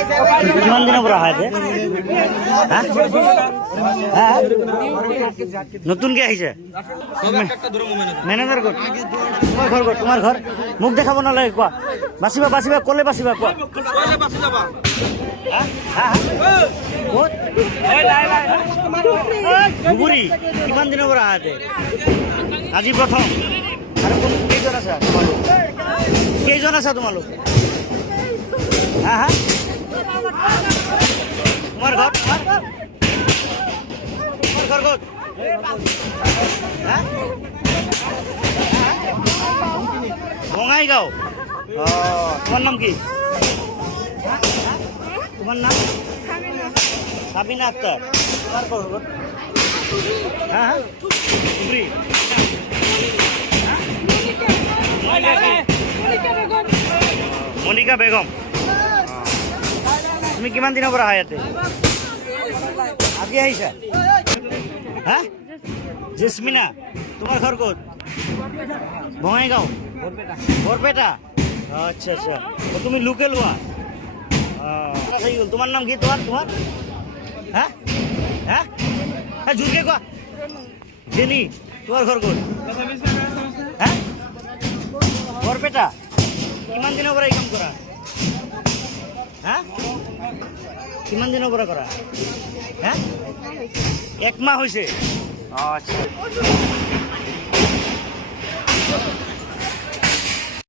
কিমান দিনৰ পৰা আহে নতুনকে আহিছে মেনেজাৰ ক'ত তোমাৰ ঘৰ ক'ত তোমাৰ ঘৰ মোক দেখাব নালাগে কোৱা বাচিবা বাচিবা ক'লে বাচিবা কোৱা ধুবুৰী কিমান দিনৰ পৰা আহে আজি প্ৰথম আৰু কেইজন আছা তোমালোক কেইজন আছা তোমালোক হা হা তোমাৰ ঘৰ তোমাৰ ঘৰ ক'ত বঙাইগাঁও তোমার নাম কি তোমার নাম সাবিনা আক্তার তোমার ঘর ক'ত হ্যাঁ ধুবুৰী মনিকা বেগম তুমি কিমান দিনৰ পৰা আহা ইয়াতে আজি আহিছা হা জেসমিনা তোমাৰ ঘৰ ক'ত বঙাইগাঁও বৰপেটা আচ্ছা আচ্ছা তুমি লোকেল হোৱা তোমার নাম কি তোমার তোমার হ্যাঁ হ্যাঁ হ্যাঁ জোরকে কোৱা জেনি তোমার ঘর ক'ত হ্যাঁ বৰপেটা কিমান দিনৰ পৰা এই কাম কৰা হা কিমান দিনৰ পৰা কৰা হা 1 মাহ হৈছে আচ্ছা